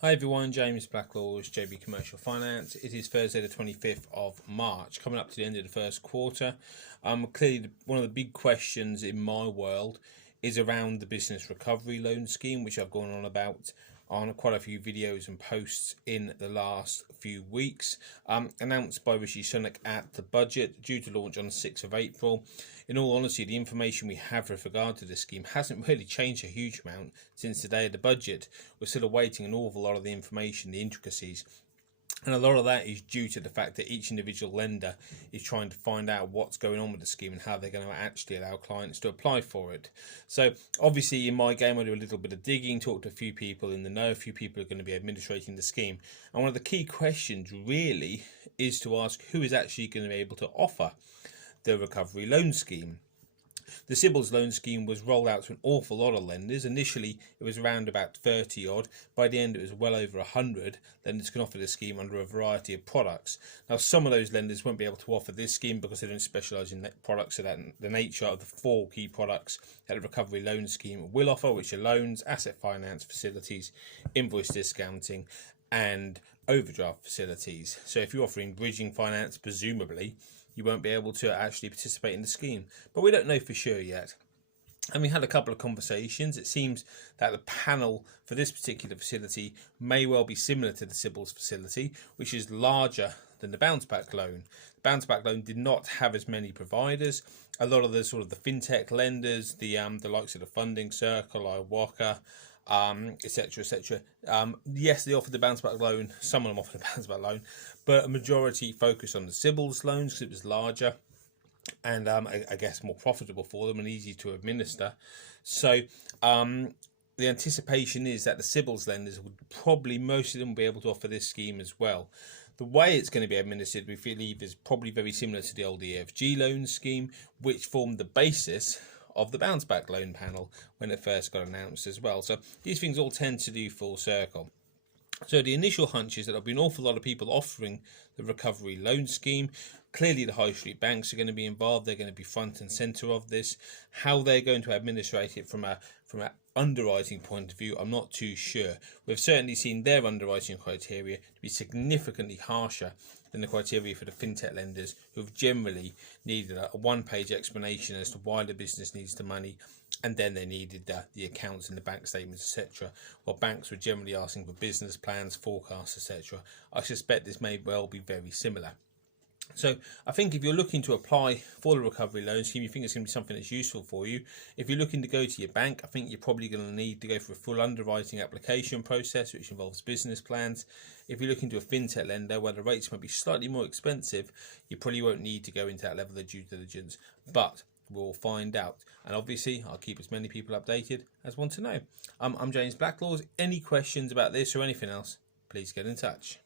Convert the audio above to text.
Hi everyone, James Blacklaws, JB Commercial Finance. It is Thursday the 25th of March, coming up to the end of the first quarter. Clearly one of the big questions in my world is around the business recovery loan scheme, which I've gone on about on quite a few videos and posts in the last few weeks. Announced by Rishi Sunak at the budget, due to launch on the 6th of April. In all honesty, the information we have with regard to this scheme hasn't really changed a huge amount since the day of the budget. We're still awaiting an awful lot of the information, the intricacies. And a lot of that is due to the fact that each individual lender is trying to find out what's going on with the scheme and how they're going to actually allow clients to apply for it. So obviously in my game I do a little bit of digging, talk to a few people in the know, a few people are going to be administrating the scheme. And one of the key questions really is to ask who is actually going to be able to offer the recovery loan scheme. The CBILS loan scheme was rolled out to an awful lot of lenders. Initially, it was around about 30 odd. By the end, it was well over 100 lenders can offer this scheme under a variety of products. Now, some of those lenders won't be able to offer this scheme because they don't specialise in products of the nature of the four key products that a recovery loan scheme will offer, which are loans, asset finance facilities, invoice discounting, and overdraft facilities. So if you're offering bridging finance, presumably you won't be able to actually participate in the scheme, but we don't know for sure yet. And we had a couple of conversations. It seems that the panel for this particular facility may well be similar to the CBILS facility, which is larger than the bounce back loan. The bounce back loan did not have as many providers. A lot of the sort of the fintech lenders, the likes of the Funding Circle, iWalker, etc., etc. Yes, they offered the bounce back loan. Some of them offered the bounce back loan, but a majority focused on the CBILS loans because it was larger and I guess more profitable for them and easy to administer. So the anticipation is that the CBILS lenders would probably, most of them, be able to offer this scheme as well. The way it's going to be administered, we believe, is probably very similar to the old EFG loan scheme, which formed the basis of the bounce back loan panel when it first got announced as well. So these things all tend to do full circle. So the initial hunch is that there'll be an awful lot of people offering the recovery loan scheme. Clearly the high street banks are going to be involved. They're going to be front and centre of this. How they're going to administrate it from an underwriting point of view, I'm not too sure. We've certainly seen their underwriting criteria to be significantly harsher than the criteria for the fintech lenders, who've generally needed a one-page explanation as to why the business needs the money, and then they needed the accounts and the bank statements, etc. While banks were generally asking for business plans, forecasts, etc. I suspect this may well be very similar. So I think if you're looking to apply for the recovery loan scheme, you think it's going to be something that's useful for you. If you're looking to go to your bank, I think you're probably going to need to go through a full underwriting application process, which involves business plans. If you're looking to a fintech lender where the rates might be slightly more expensive, you probably won't need to go into that level of due diligence, but we'll find out. And obviously I'll keep as many people updated as want to know. I'm James Blacklaws. Any questions about this or anything else, please get in touch.